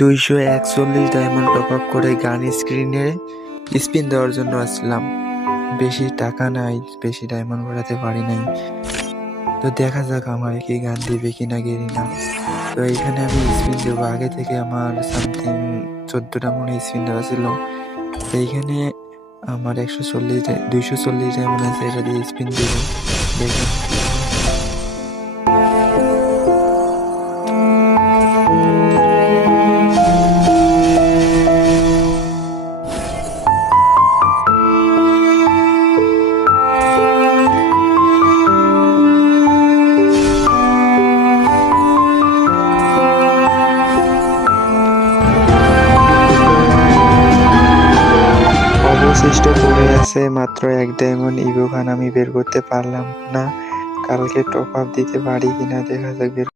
241 diamond top up করে গান স্ক্রিনে স্পিন দেওয়ার জন্য আসলাম। বেশি টাকা নাই, বেশি ডায়মন্ড বাড়াতে পারি নাই। তো দেখা যাক আমার কি গান দিবে কিনা গেরিনা। তো এইখানে আমি স্পিন দেবো। আগে থেকে আমার সামথিং 14টা মনে স্পিন দেওয়া ছিল। তো এইখানে আমার 240 ডায়মন্ড আছে, এটা দিয়ে স্পিন দেবো। দেখুন অবশিষ্ট পড়ে আছে মাত্র 1 ডায়মন্ড ইভো গান, আমি বের করতে পারলাম না। কালকে টপ আপ দিতে পারি কিনা দেখা যাক।